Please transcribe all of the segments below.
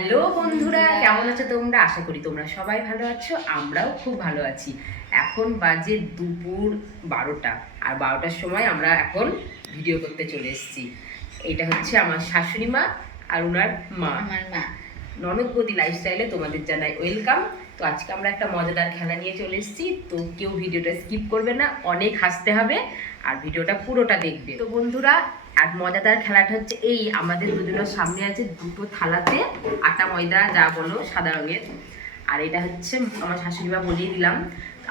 Hello বন্ধুরা, কেমন আছো তোমরা? আশা করি তোমরা সবাই ভালো আছো। আমরাও খুব ভালো আছি। এখন বাজে দুপুর 12টা, আর 12টার সময় আমরা এখন ভিডিও করতে চলে এসেছি। এটা হচ্ছে আমার শাশুড়ি মা আর ওনার মা। আমার মা ননদবতী লাইফস্টাইলে তোমাদের জানাই ওয়েলকাম। তো আজকে আমরা একটা মজাদার খেলা নিয়ে চলে এসেছি। তো কেউ ভিডিওটা স্কিপ করবে না, অনেক হাসতে হবে আর ভিডিওটা পুরোটা দেখবে। তো বন্ধুরা, আর মজাদার খেলাটা হচ্ছে এই, আমাদের দুজনের সামনে আছে দুটো থালাতে আটা ময়দা যা বলো সাদা রঙের, আর এটা হচ্ছে আমার শাশুড়ি মা বলিয়ে দিলাম।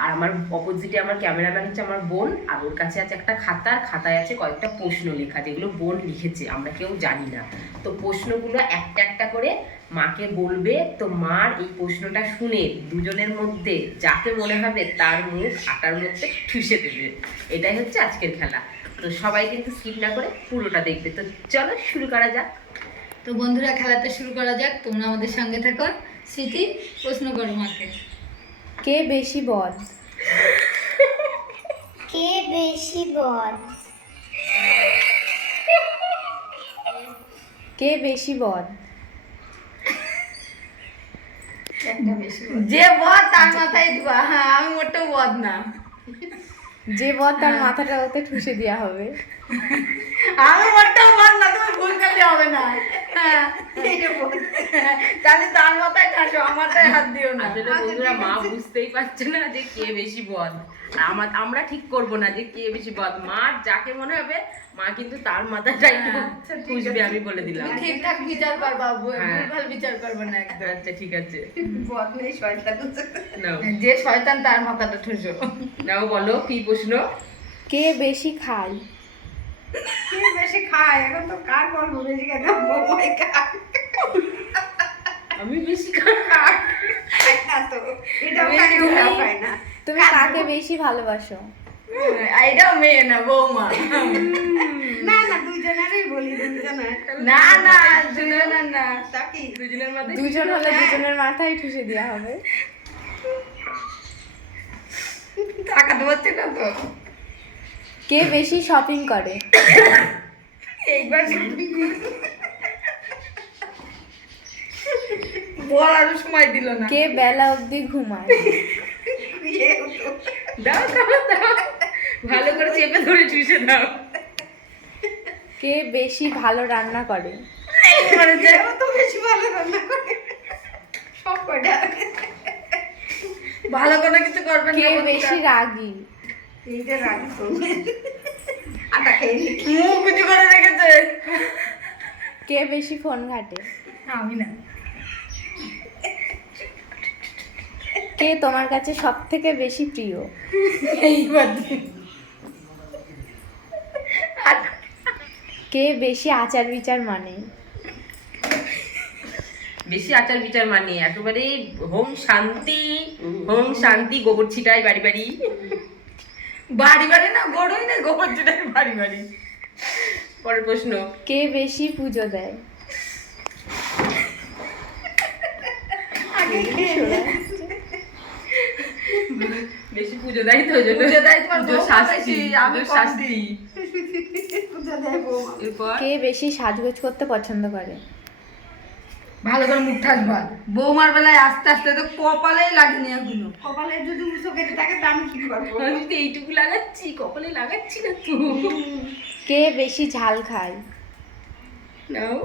আর আমার অপোজিটে আমার ক্যামেরাম্যান হচ্ছে আমার বোন, আর ওর কাছে আছে একটা খাতা, আর খাতায় আছে কয়েকটা প্রশ্ন লেখা, যেগুলো বোন লিখেছে, আমরা কেউ জানি না। তো প্রশ্নগুলো একটা একটা করে মাকে বলবে। তো মার এই প্রশ্নটা শুনে দুজনের মধ্যে যাকে মনে হবে তার মুখ আটার মধ্যে ঠুসে দেবে। এটাই হচ্ছে আজকের খেলা। তো সবাই কিন্তু স্কিপ না করে পুরোটা দেখবে। তো চলো শুরু করা যাক। তো বন্ধুরা, খেলাটা শুরু করা যাক। তোমরা আমাদের সঙ্গে থাকো। স্মৃতি, প্রশ্ন করো মাকে। কে বেশি বদ? কে বেশি বদ? কে বেশি বদ? যে বদ তার মাথায় দিবা। হ্যাঁ, আমি মোটেও বদ না। যে বদ তার মাথাটা ওতে ঠুসে দেওয়া হবে। আমি মোটেও বদ না, তুমি ভুল করলে হবে না। হ্যাঁ, তাহলে তার মাথায় ঠাসো, আমার মাথায় হাত দিও না। আসলে বন্ধুরা, মা বুঝতেই পারছে না যে কে বেশি বদ। আমরা ঠিক করব না যে কে বেশি বদ। মার যাকে মনে হবে মা কিন্তু তার মাথাটাই খুঁজবে, আমি বলে দিলাম। তুমি ঠিকঠাক বিচার করবা, হ্যাঁ। ভুলভাল বিচার করবে না একদম। আচ্ছা ঠিক আছে, বদ নেই, শয়তান। নাও যে শয়তান তার মাথাটা ঠুসো। নাও বলো কি প্রশ্ন। কে বেশি খায়? কে বেশি খায়? এখন তো কার বলবো বেশি খায়? বৌমাই খায়। আমি বেশি খাই। তুমি কাকে বেশি ভালোবাসো? এটাও মেয়ে না, বৌমা। না না, দুজনের না। দুজনের মধ্যে দুজন হলে দুজনের মাথায় ঠুসে দেওয়া হবে। টাকা দেওয়াচ্ছে না তো। কে বেশি শপিং করে? এইবার বলারও সময় দিল না। কে বেলা অবধি ঘুমায়? দাও দাও দাও, ভালো করে চেপে ধরে চুষে দাও। কে বেশি ভালো রান্না করে? ভালো কোনো কিছু করবেন কে বেশি রাগী? মুখ কিছু করে রেখেছে। কে বেশি ফোন ঘাটে? আমি না। কে তোমার কাছে সব থেকে বেশি প্রিয়? এইবার কে বেশি আচার বিচার মানে? বেশি আচার বিচার মানে একেবারে হোম শান্তি, হোম শান্তি, গোবর ছিটাই বাড়ি বাড়ি। বাড়ি বাড়ি না, গড়ই না, গোবর ছিটাই বাড়ি বাড়ি। পরের প্রশ্ন। কে বেশি পুজো দেয়? বেশি পুজো দেয় তো, ওই জন্য পুজো দেয় তোমার পুজোর বৌমা শাস্তি, বেশি, আমি পুজোর কম শাস্তি। দিই। এরপর কে বেশি সাজগোজ করতে পছন্দ করে? ভালো করে মুখ ঠাসবা। বৌমার বেলায় আস্তে আস্তে তো কপালেই লাগেনি এগুলো। কপালে যদি মুছো কেটে থাকে তা আমি কি করবো? আমি তো এইটুকু লাগাচ্ছি, কপালে লাগাচ্ছি না তো। কে বেশি ঝাল খায়? নাও,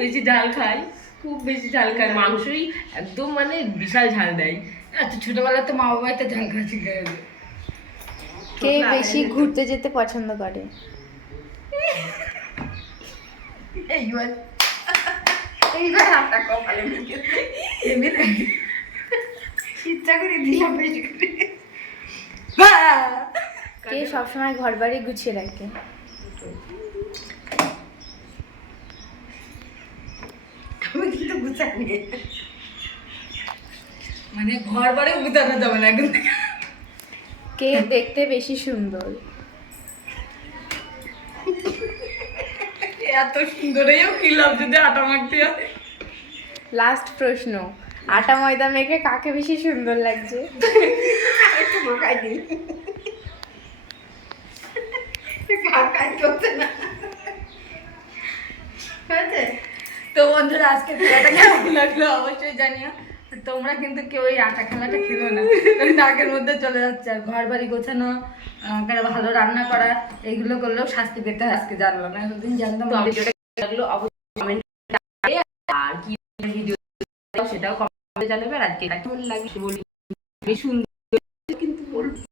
বেশি ঝাল খাই, খুব বেশি ঝাল খাই। মাংসই একদম মানে বিশাল ঝাল দেয়। আচ্ছা, ছোটবেলায় তো মা বাবাই তো ঝাল খাওয়া শিখে গেছে। কে বেশি ঘুরতে যেতে পছন্দ করে? এইবার হাতটা কপালে মুখে এমনি লাগছে। ইচ্ছা করে দিলাম বেশি করে। কে সবসময় ঘর বাড়ি গুছিয়ে রাখে? আমি কিন্তু গুছাইনি। মানে ঘর বাড়িও গুছানো যাবে না এখন থেকে। কে দেখতে বেশি সুন্দর? এত সুন্দরেও কি লাভ যদি আটা মাখতে হয়। লাস্ট প্রশ্ন, আটা ময়দা মেখে কাকে বেশি সুন্দর লাগছে? একটু মাখাই দিই। কাজ করছে না। হয়েছে? তো বন্ধুরা আজকে খেলাটা কেমন লাগলো অবশ্যই জানিও। তোমরা কিন্তু কেউ এই আটা খেলাটা খেলো না, নাকের মধ্যে চলে যাচ্ছে। আর ঘর বাড়ি গোছানো, ভালো রান্না করা, এইগুলো করলেও শাস্তি পেতে হয়। আজকে জানলাম না, এতদিন জানতাম তো না। ভিডিওটা কেমন লাগলো অবশ্যই কমেন্ট আর কি ভিডিও সেটাও কমেন্টে জানাবে। আর আজকে এটা কেমন লাগছে বলি, বেশ সুন্দর কিন্তু বলবো